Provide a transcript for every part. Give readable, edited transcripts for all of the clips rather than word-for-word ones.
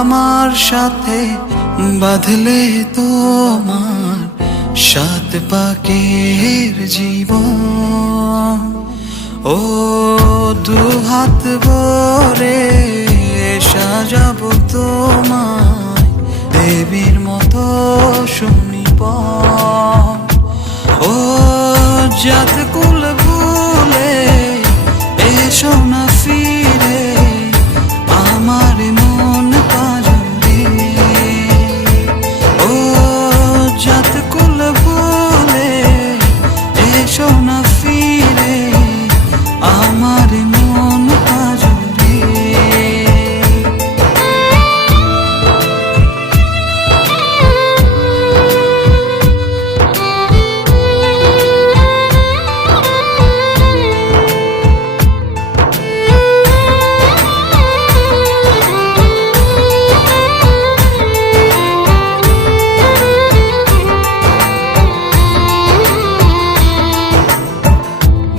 আমার সাথে বাঁধলে তোমার সাত পাকের জীবন। ও দুহাত ভরে সাজাবো তোমায় দেবীর মতো শুনিব। ও জাত কুল ভুলে এসো না ফিরে আমার মন পাজরে। ও জাত কুল ভুলে এসো না ফিরে আমার মন পাজরে।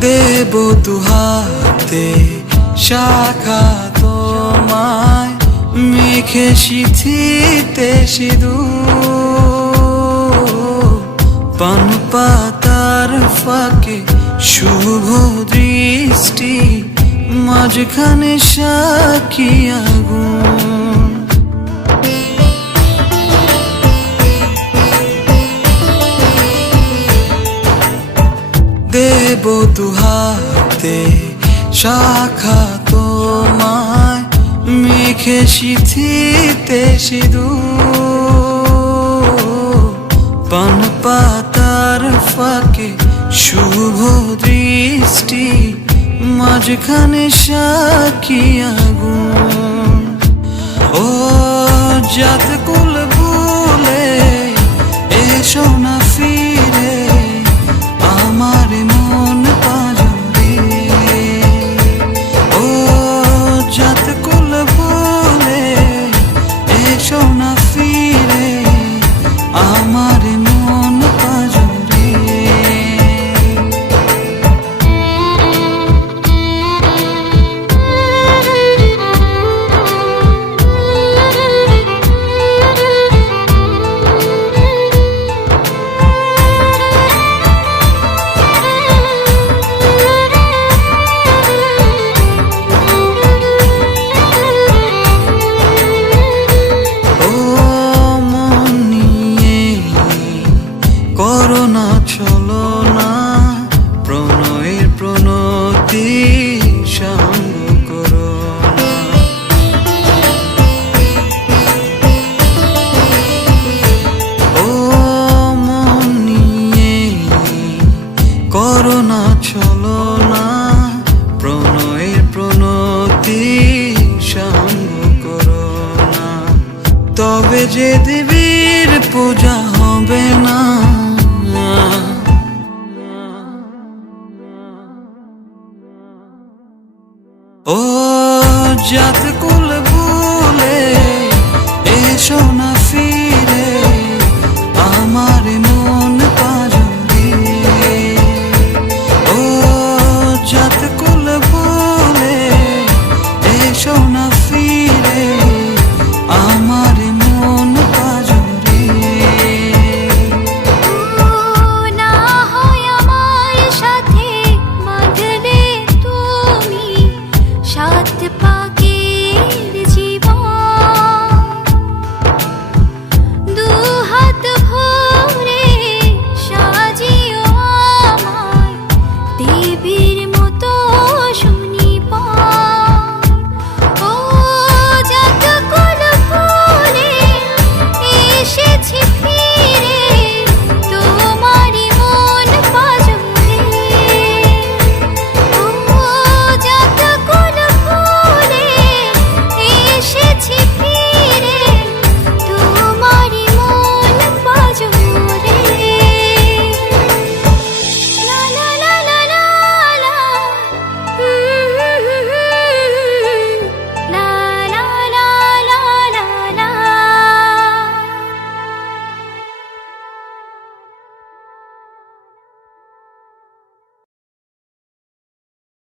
দেব দুহাতে শাখা তোমায় মেখে সিথিতে সিঁদুর। পান পাতার ফাঁকে শুভ দৃষ্টি মাঝখানে সাক্ষী আগুন। দেব দুহাতে শাখা তোমায় মেখে সিথিতে সিঁদুর। পান পাতার ফাঁকে শুভ দৃষ্টি মাঝখানে সাক্ষী আগুন। ও জাত কুল ভুলে এসো না ফিরে আমার মন পাজরে। ও জাত কুল ভুলে এসো না ফিরে আমার মন পাজরে। করোনা চলো না প্রণয়ের প্রণতি সঙ্গ করো না। ও মন নিয়ে করোনা চলো না প্রণয়ের প্রণতি সঙ্গ করো না। তবে যে দেবীর পূজা হবে না। ও জাত